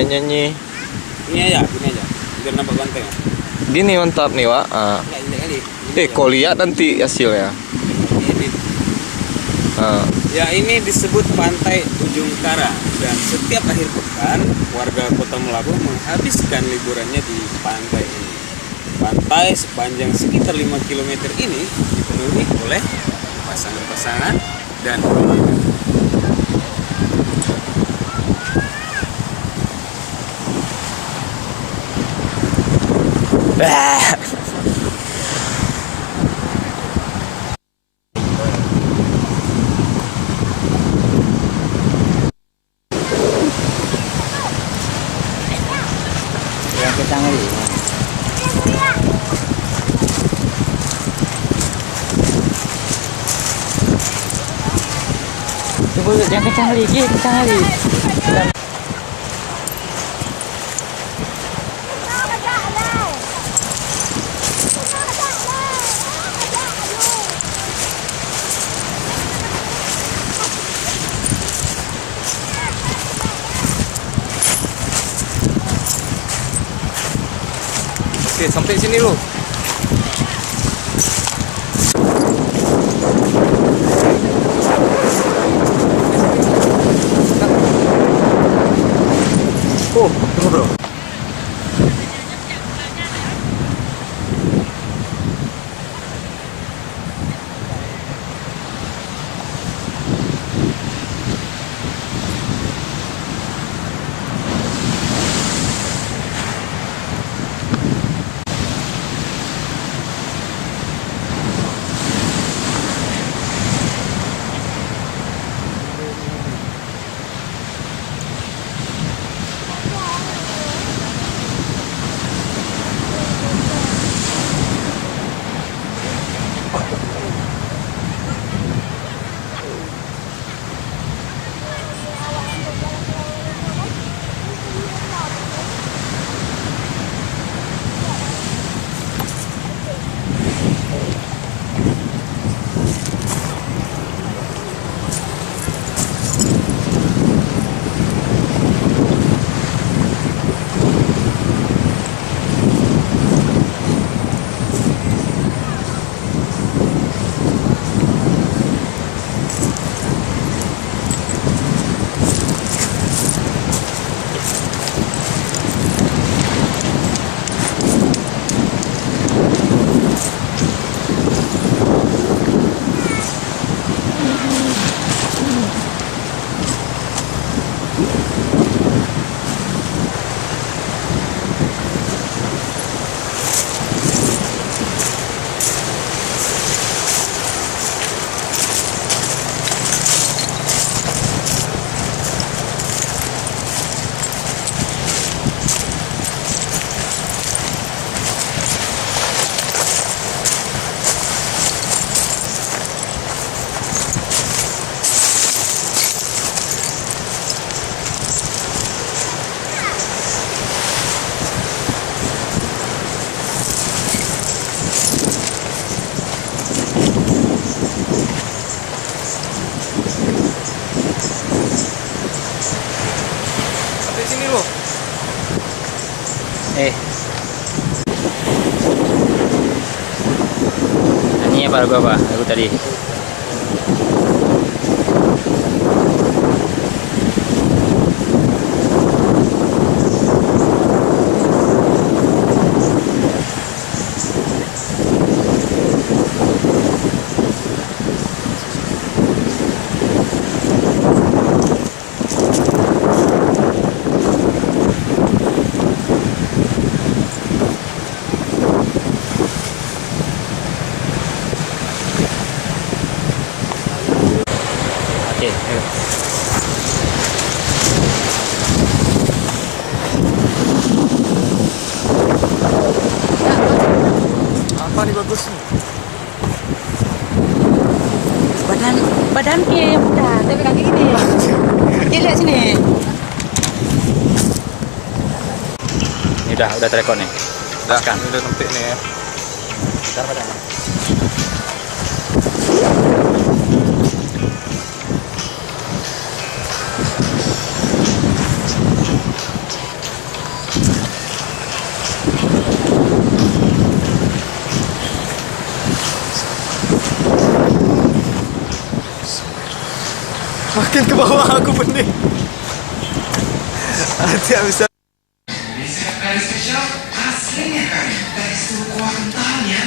nyanyi. Ini aja, biar nampak banteng. Gini mantap nih, Wak. Kau lihat nanti hasilnya. Ya, ini disebut Pantai Ujung Kara, dan setiap akhir pekan warga Kota Melabuh menghabiskan liburannya di pantai ini. Pantai sepanjang sekitar 5 km ini dipenuhi oleh pasangan-pasangan dan keluarga. Yang kecang lagi. Tunggu, yang kecang lagi, kecang lagi. Oke, sampai sini lu. Oh, tunggu bro. Ini apa lagu apa? Lagu tadi. Oke, ayo. Apa nih bagus nih? Badan dia yang muda, tapi kaki gini. Dia lihat sini. Ini udah terekor nih. Udah sampai nih ya. Bentar badan. Makin ke bawah aku bening. Nanti bisa. Kali spesial aslinya kali tekstur kuah kentalnya